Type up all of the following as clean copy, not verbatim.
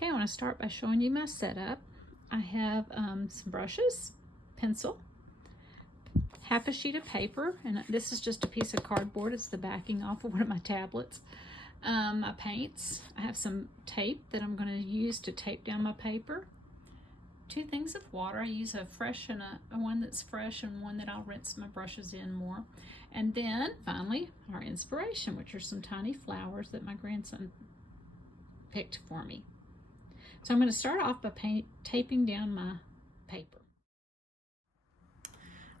Okay, I want to start by showing you my setup. I have some brushes, pencil, half a sheet of paper, and this is just a piece of cardboard. It's the backing off of one of my tablets. My paints. I have some tape that I'm going to use to tape down my paper. 2 things of water. I use a fresh and a one that's fresh and one that I'll rinse my brushes in more. And then finally our inspiration, which are some tiny flowers that my grandson picked for me. So I'm going to start off by taping down my paper.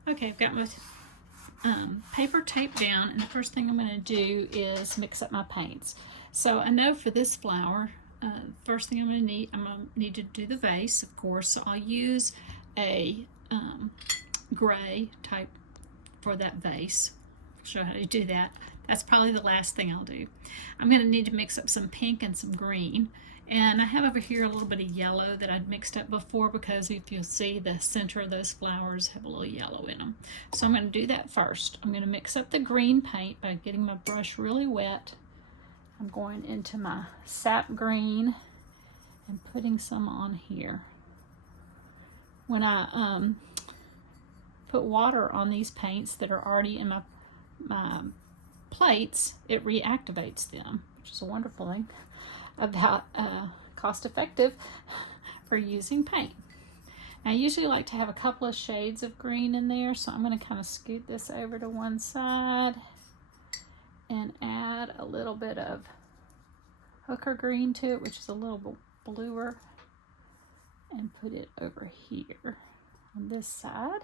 Okay, I've got my paper taped down, and the first thing I'm going to do is mix up my paints. So I know for this flower, first thing I'm going to need to do the vase, of course. So I'll use a gray type for that vase. I'll show how to do that. That's probably the last thing I'll do. I'm going to need to mix up some pink and some green. And I have over here a little bit of yellow that I'd mixed up before, because if you'll see, the center of those flowers have a little yellow in them. So I'm going to do that first. I'm going to mix up the green paint by getting my brush really wet. I'm going into my sap green and putting some on here. When I put water on these paints that are already in my plates, it reactivates them, which is a wonderful thing about cost effective for using paint. Now, I usually like to have a couple of shades of green in there, so I'm going to kind of scoot this over to one side and add a little bit of hooker green to it, which is a little bluer, and put it over here on this side.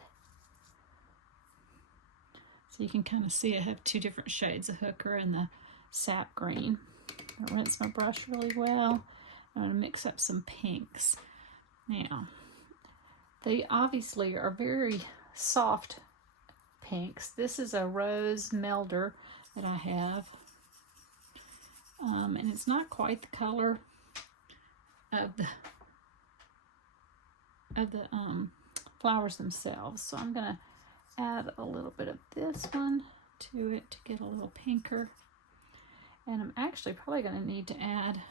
So you can kind of see I have 2 different shades of hooker and the sap green. I'll rinse my brush really well. I'm going to mix up some pinks. Now, they obviously are very soft pinks. This is a rose melder that I have. And it's not quite the color of the flowers themselves. So I'm going to add a little bit of this one to it to get a little pinker. And I'm actually probably going to need to add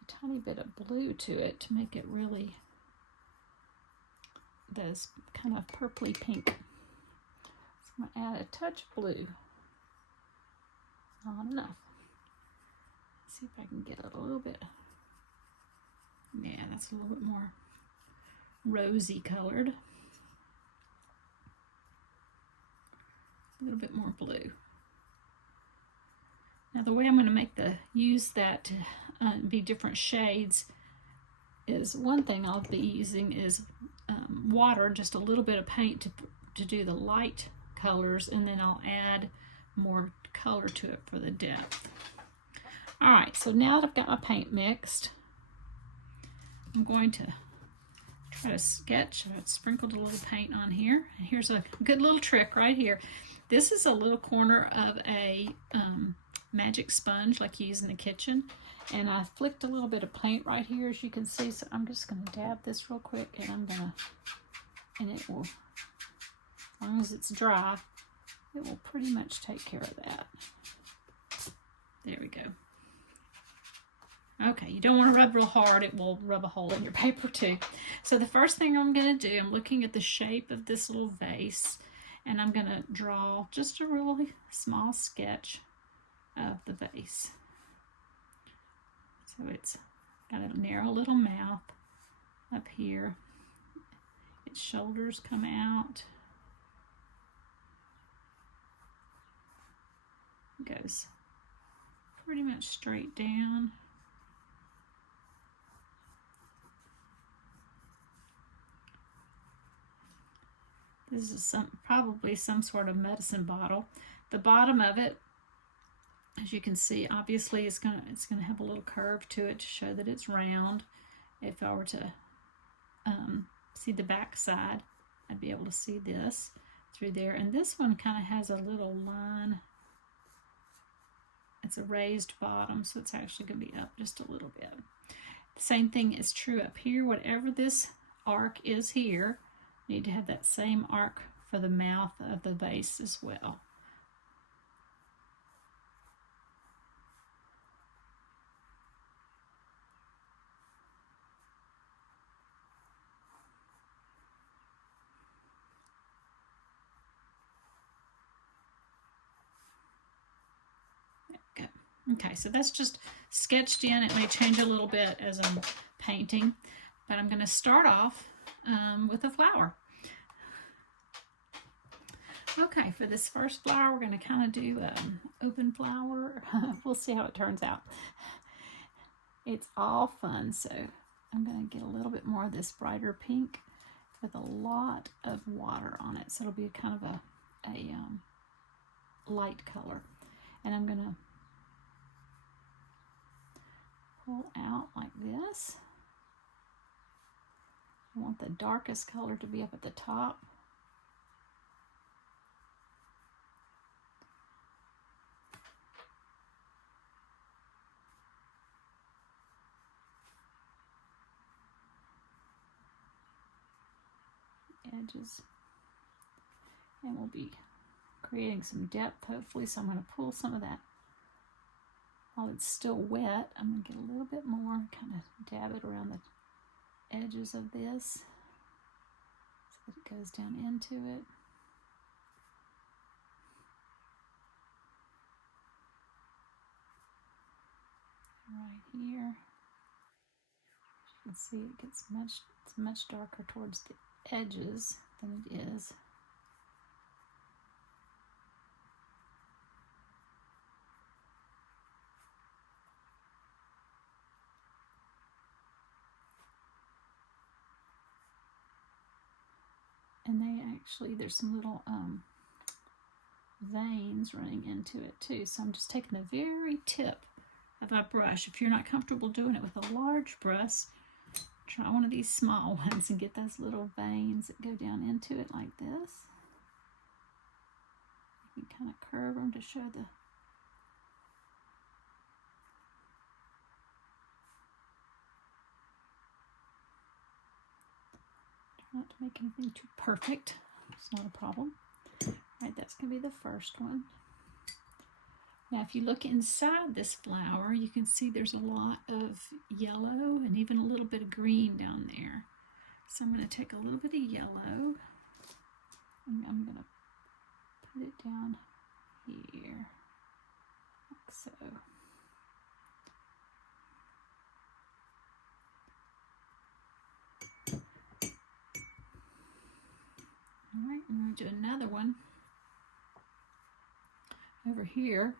a tiny bit of blue to it to make it really this kind of purpley pink. So I'm going to add a touch of blue. Not enough. Let's see if I can get it a little bit. Yeah, that's a little bit more rosy colored. A little bit more blue. Now, the way I'm going to use that to be different shades is, one thing I'll be using is water, just a little bit of paint to do the light colors, and then I'll add more color to it for the depth. All right, so now that I've got my paint mixed, I'm going to try to sketch. I've sprinkled a little paint on here. And here's a good little trick right here. This is a little corner of a magic sponge like you use in the kitchen, and I flicked a little bit of paint right here, as you can see. So I'm just going to dab this real quick, and it will, as long as it's dry, it will pretty much take care of that. There we go. Okay, you don't want to rub real hard, it will rub a hole in your paper too. So the first thing I'm going to do, I'm looking at the shape of this little vase, and I'm going to draw just a really small sketch of the vase. So it's got a narrow little mouth up here. Its shoulders come out. It goes pretty much straight down. This is probably some sort of medicine bottle. The bottom of it, as you can see, obviously it's gonna have a little curve to it to show that it's round. If I were to see the back side, I'd be able to see this through there. And this one kind of has a little line. It's a raised bottom, so it's actually going to be up just a little bit. The same thing is true up here. Whatever this arc is here, you need to have that same arc for the mouth of the vase as well. Okay, so that's just sketched in. It may change a little bit as I'm painting, but I'm going to start off with a flower. Okay, for this first flower, we're going to kind of do open flower. We'll see how it turns out. It's all fun, so I'm going to get a little bit more of this brighter pink with a lot of water on it. So it'll be kind of a light color. And I'm going to pull out like this. I want the darkest color to be up at the top. Edges, and we'll be creating some depth hopefully, so I'm going to pull some of that while it's still wet. I'm going to get a little bit more, kind of dab it around the edges of this so that it goes down into it. Right here, you can see it gets much darker towards the edges than it is. And there's some little veins running into it too. So I'm just taking the very tip of my brush. If you're not comfortable doing it with a large brush, try one of these small ones and get those little veins that go down into it like this. You can kind of curve them to show the not to make anything too perfect. It's not a problem. All right, that's going to be the first one. Now, if you look inside this flower, you can see there's a lot of yellow and even a little bit of green down there. So I'm going to take a little bit of yellow and I'm going to put it down here, like so. All right, I'm going to do another one over here.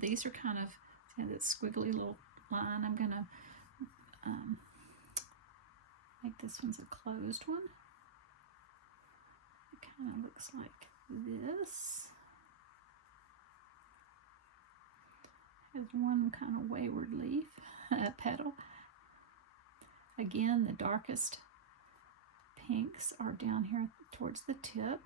These are kind of, see that squiggly little line. I'm going to make this one's a closed one. It kind of looks like this. Has one kind of wayward leaf, petal. Again, the darkest pinks are down here towards the tip.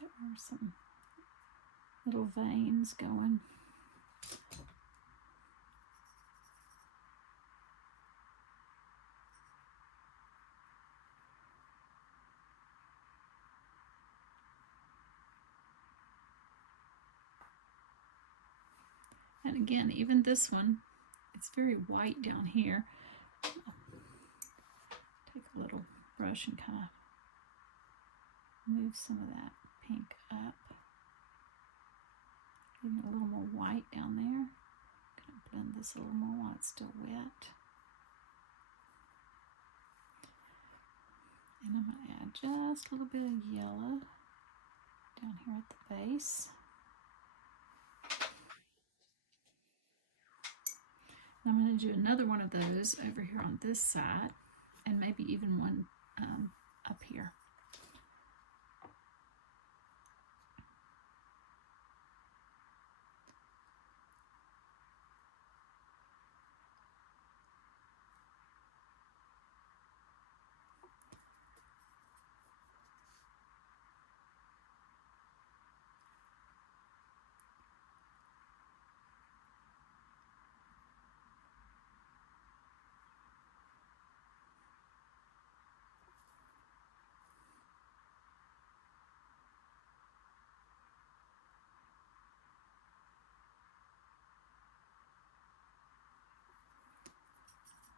There are some little veins going. And again, even this one, it's very white down here. Take a little brush and kind of move some of that pink up. Getting a little more white down there. Kind of blend this a little more while it's still wet. And I'm going to add just a little bit of yellow down here at the base. I'm going to do another one of those over here on this side, and maybe even one up here.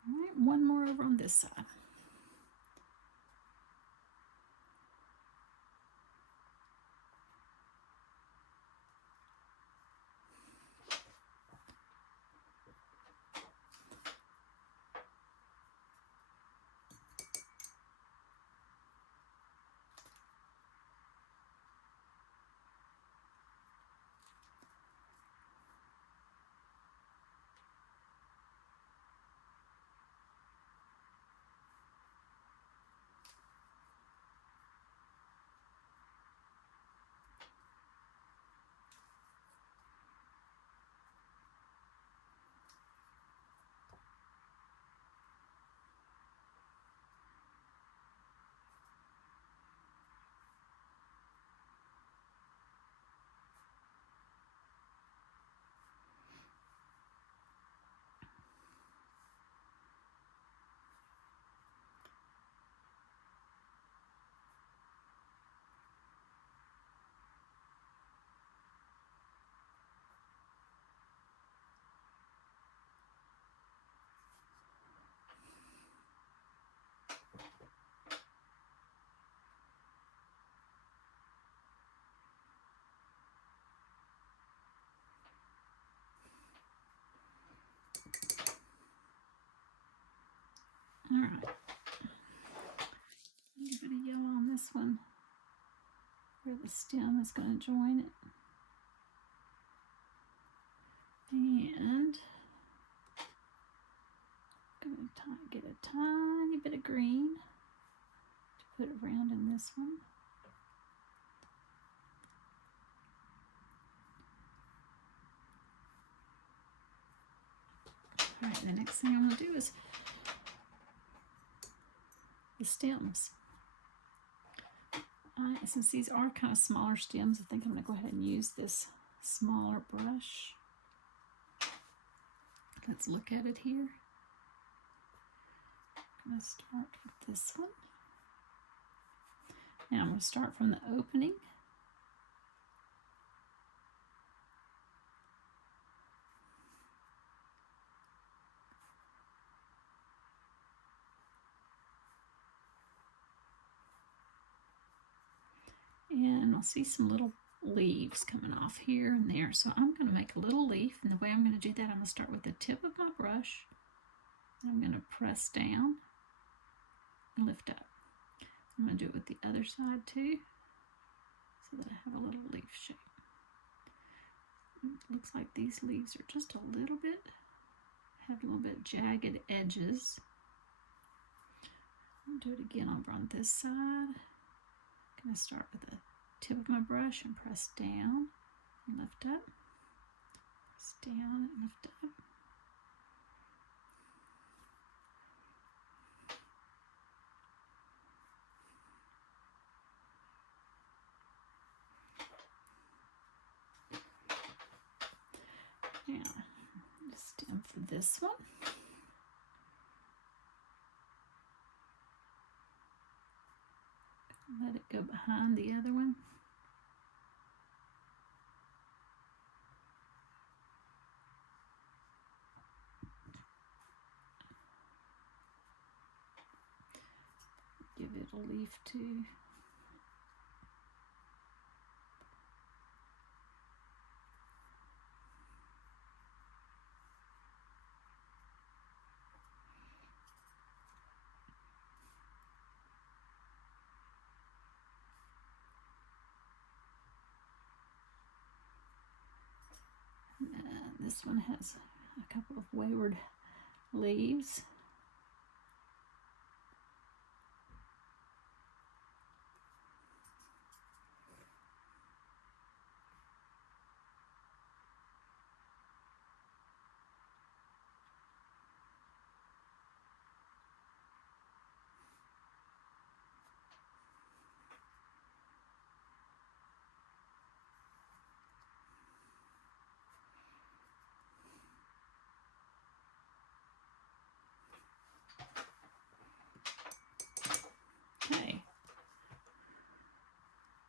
All right, one more over on this side. All right. A little bit of yellow on this one where the stem is going to join it. And I'm going to get a tiny bit of green to put around in this one. All right, the next thing I'm going to do is the stems. Since these are kind of smaller stems, I think I'm going to go ahead and use this smaller brush. Let's look at it here. I'm going to start with this one. Now I'm going to start from the opening. And I'll see some little leaves coming off here and there. So I'm going to make a little leaf, and the way I'm going to do that, I'm going to start with the tip of my brush. And I'm going to press down and lift up. I'm going to do it with the other side too, so that I have a little leaf shape. It looks like these leaves are just a little bit, have a little bit jagged edges. I'll do it again over on this side. I'm going to start with the tip of my brush and press down and lift up. Press down and lift up. Now, stem for this one. Let it go behind the other one. Give it a leaf too. This one has a couple of wayward leaves. Okay,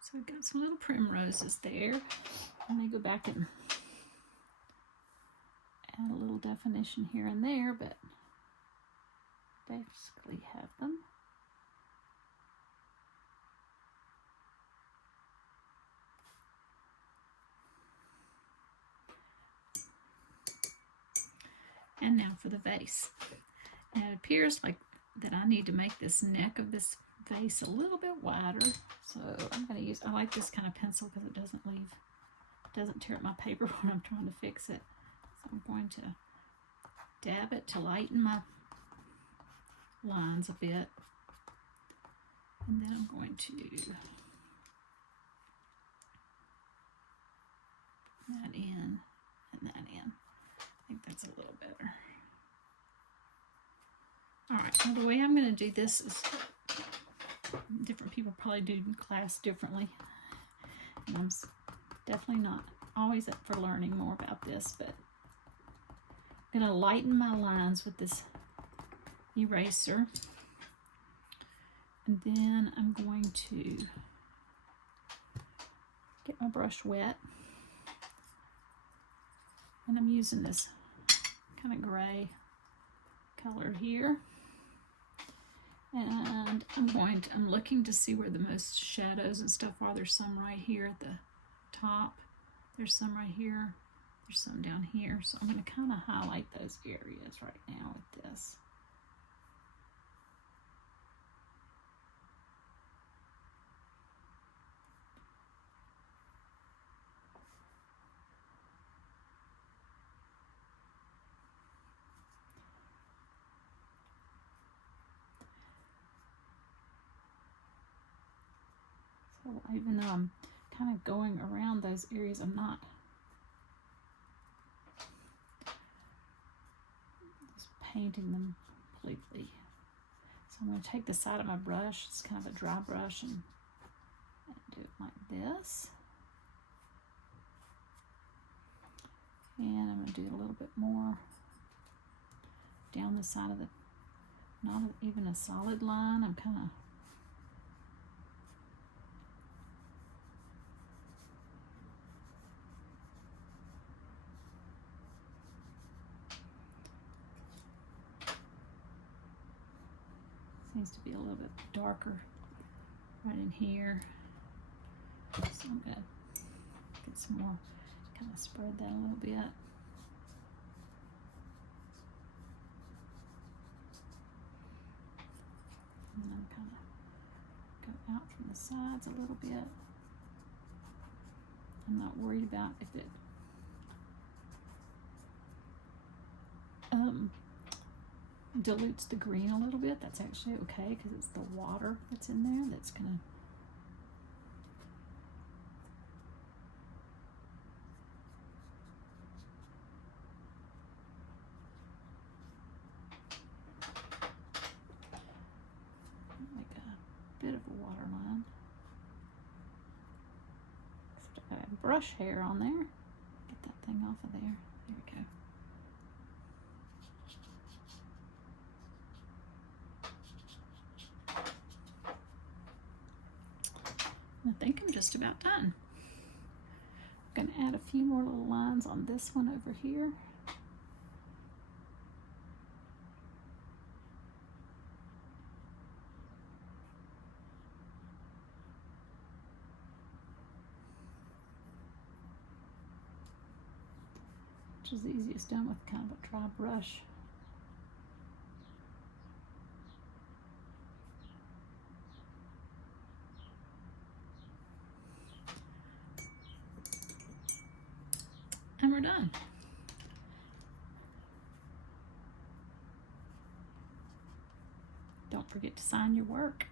so we've got some little primroses there. I may go back and add a little definition here and there, but basically have them. And now for the vase. And it appears like that I need to make this neck of this vase a little bit wider. So I'm going to use, I like this kind of pencil because it doesn't tear up my paper when I'm trying to fix it. So I'm going to dab it to lighten my lines a bit. And then I'm going to that in and that in. I think that's a little better. All right, so the way I'm going to do this is different people probably do class differently. And I'm definitely not always up for learning more about this, but I'm going to lighten my lines with this eraser. And then I'm going to get my brush wet. And I'm using this kind of gray color here. And I'm looking to see where the most shadows and stuff are. There's some right here at the top. There's some right here. There's some down here. So I'm going to kind of highlight those areas right now with this. So even though I'm kind of going around those areas, I'm not just painting them completely. So I'm going to take the side of my brush, it's kind of a dry brush, and do it like this. And I'm going to do a little bit more down the side of the, not even a solid line, I'm kind of needs to be a little bit darker right in here. So I'm going to get some more, kind of spread that a little bit. And then kind of go out from the sides a little bit. I'm not worried about if it dilutes the green a little bit. That's actually okay because it's the water that's in there that's gonna make a bit of a water line. I have brush hair on there. Get that thing off of there. There we go. I think I'm just about done. I'm going to add a few more little lines on this one over here. Which is the easiest done with kind of a dry brush. And we're done. Don't forget to sign your work.